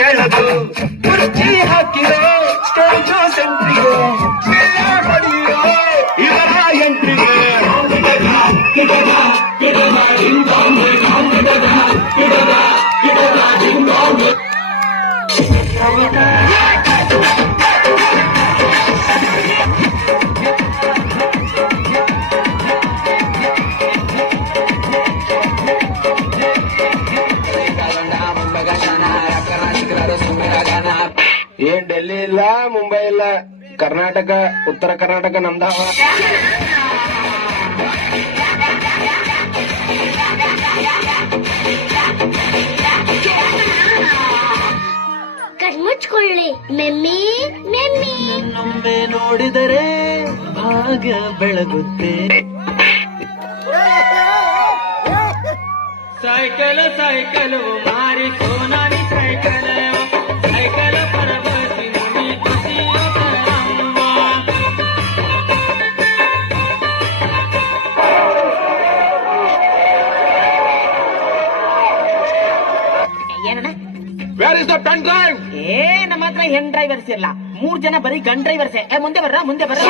ಕೇಳದು ಕುರ್ಚಿ ಹಾಕಿರೋ ಸ್ಟೇಜು ಸೆಂಟ್ರಿಗೆ ಹೊಡೆಯಿರೋ ಇವರ ಎಂಟ್ರಿಗೆ ಏನ್ ಡೆಲ್ಲಿ ಇಲ್ಲ ಮುಂಬೈ ಇಲ್ಲ ಕರ್ನಾಟಕ ಉತ್ತರ ಕರ್ನಾಟಕ ನಮ್ದಾವ ಕಣ್ಮುಚ್ಕೊಳ್ಳಿ ಮೆಮ್ಮಿ ಮೆಮ್ಮಿ ನಮ್ಮೆ ನೋಡಿದರೆ ಭಾಗ್ಯ ಬೆಳಗುತ್ತೆ. ಸೈಕಲ್ ಸೈಕಲ್ ಮಾರಿ ಸೋನಾಲಿ ಸೈಕಲ್ ಸೈಕಲ್ ಪರಬಸಿ ಮುನಿ ಖುಷಿಯ ತರಮ್ಮ. ಏನಣ್ಣ where is the pen drive? ನಮ್ಮ ಹತ್ರ ಹೆಣ್ ಡ್ರೈವರ್ಸ್ ಇಲ್ಲ, 3 ಜನ ಬರೀ ಗನ್ ಡ್ರೈವರ್ಸೇ. ಮುಂದೆ ಬರ್ರ ಮುಂದೆ ಬರ್ರ.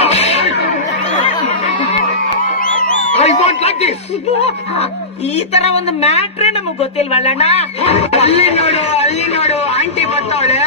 I want like this. ಈ ತರ ಒಂದು ಮ್ಯಾಟ್ರೇ ನಮಗ್ ಗೊತ್ತಿಲ್ವಲ್ಲಣ್ಣ. ಅಲ್ಲಿ ನೋಡು ಆಂಟಿ ಬರ್ತಾವಳೆ.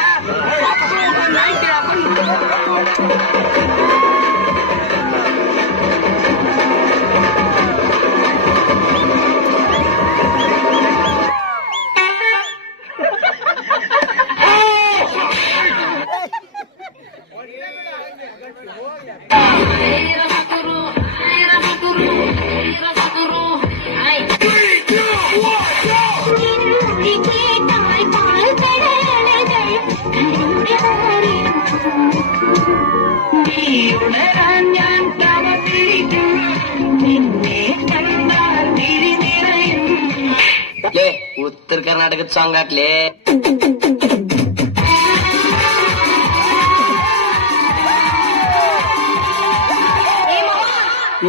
ಉತ್ತರ ಕರ್ನಾಟಕದ ಸಾಂಗ್ ಹಾಕ್ಲಿ.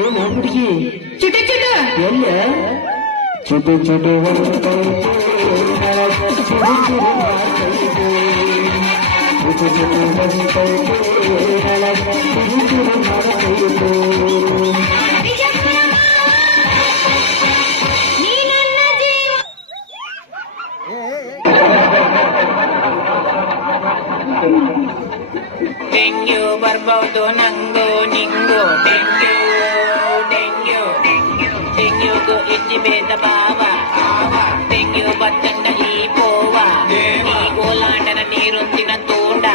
ಏನು ಹುಡುಗಿ ಚುಟು ಚುಟು ಎಲ್ಲ ಚುಟು ಚುಟು ಡೆಂಗ್ಯೂ ಬರ್ಬೋದು ನಂಗು ನಿಂಗು. ಡೆಂಗ್ಯೂಗೂ ಇಜ್ಜಿ ಭೇದ ಭಾವ. ಡೆಂಗ್ಯೂ ಬತ್ತಂಡ ಈ ಪೋವ ಈ ಗೋಲಾಂಡನ ನೀರೊಂದಿನ ತೋಂಡ.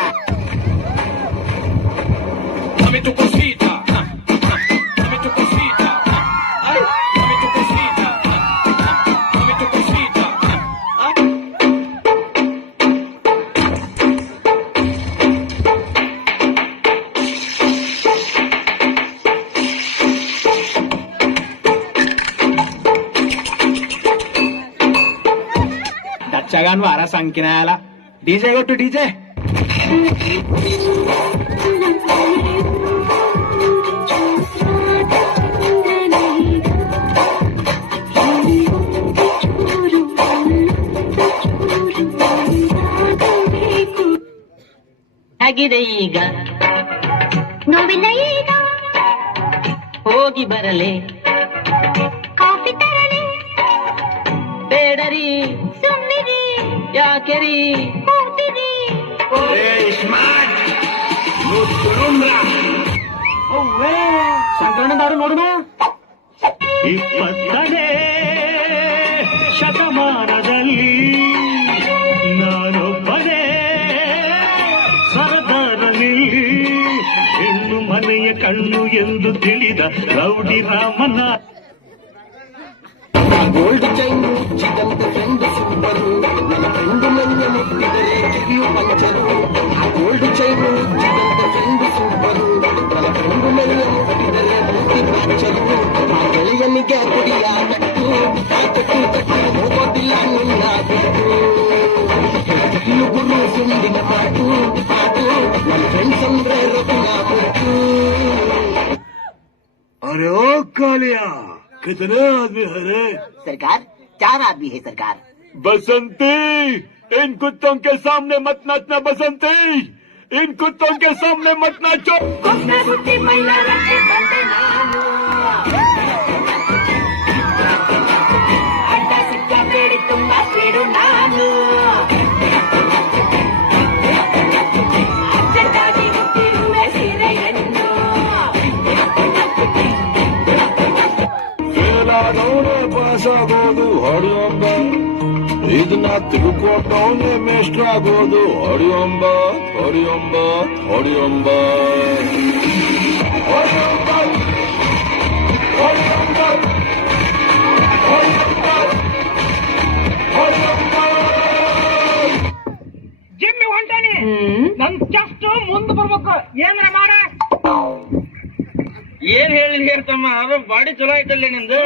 दक्षगान वारा संख्येला डीजे गो टू डीजे. ಆಗಿದೆ ಈಗ ನೋವಿಲ್ಲ ಈಗ ಹೋಗಿ ಬರಲೆ ಕಾಫಿ ತರಲಿ ಬೇಡರಿ ಸುಮ್ಮಿರಿ ಯಾಕೆರಿ ಕೂತಿರಿ ಸಂಕ್ರಮಣದಾರು ನೋಡುವ. 20ನೇ ಶತಮಾನದಲ್ಲಿ ನಾನೊಬ್ಬನೇ ಸರದಾರನಿ. ಹೆಣ್ಣು ಮನೆಯ ಕಣ್ಣು ಎಂದು ತಿಳಿದ ರೌಡಿ ರಾಮನ. ಗೋಲ್ಡ್ ಚೈನ್ ಚಿದಂತ ಫ್ರೆಂಡ್ ಸೂಪರು ನನ್ನ ಫ್ರೆಂಡ್ ನನ್ನ ಮುಟ್ಟಿದರೆ ಕಿವಿಯು ಪಂಚರು. ಗೋಲ್ಡ್ ಚೈನ್ ಚಿದಂತ ಫ್ರೆಂಡ್ ಸೂಪರು ನನ್ನ ಫ್ರೆಂಡ್ ನನ್ನ ಮುಟ್ಟಿದರೆ ಮುಟ್ಟಿ ಪಂಚರು. ಆ ಗೆಳೆಯನಿಗೆ ಕುಡಿಯ ಕಟ್ಟು ಆ ಕಟ್ಟು ಹೋಗೋದಿಲ್ಲ ನಿನ್ನ ಬಿಟ್ಟು. ಇನ್ನು ಗುರು ಸುಂದಿನ ಮಾತು ನನ್ನ ಫ್ರೆಂಡ್ಸ್ ಅಂದ್ರೆ ರಘುನ ಬಿಟ್ಟು. अरे ओ कालिया कितने आदमी हरे? सरकार 4 आदमी है सरकार. बसंती इन कुत्तों के सामने मत नाचना बसंती, इन कुत्तों के सामने मत नाचो। ಕೊಬ್ಬೆ ಬುಟ್ಟಿ ಮೈಲಾರಕ್ಕೆ ಬಂದೆ ನಾನು ಅಡ್ಡ ಸಿಕ್ಕ ಬೇಡಿ ತುಂಬಾ ಸ್ಪೀಡು ನಾನು ಅರ್ಜೆಂಟಾಗಿ ಹುಟ್ಟಿರುವೆ ಸೀರೆಯನ್ನು ಫೇಲಾದವನೇ ಪಾಸಾಗೋದು ಹೊಡೆಯೊಂಬ, ಇದನ್ನ ತಿಳ್ಕೊಂಡವನೇ ಮೇಷ್ಟ್ರಾಗೋದು ಹೊಡೆಯೊಂಬ ಹೊಡೆಯೊಂಬ ಹೊಡೆಯೊಂಬ ಹೊಡೆಯೊಂಬ ಹೊಡೆಯೊಂಬ ಹೊಡೆಯೊಂಬ ಜಿಮ್ಮಿ ಹೊಂಟಾನಿ ನನ್ ಚೆಸ್ಟ್ ಮುಂದೆ ಬರ್ಬೇಕು ಏನ್ರ ಮಾಡ ಏನ್ ಹೇಳಿ ಹೇಳ್ತಮ್ಮ ಅದು ಬಾಡಿ ಚಲೋ ಐತಲ್ಲ ನಿಂದು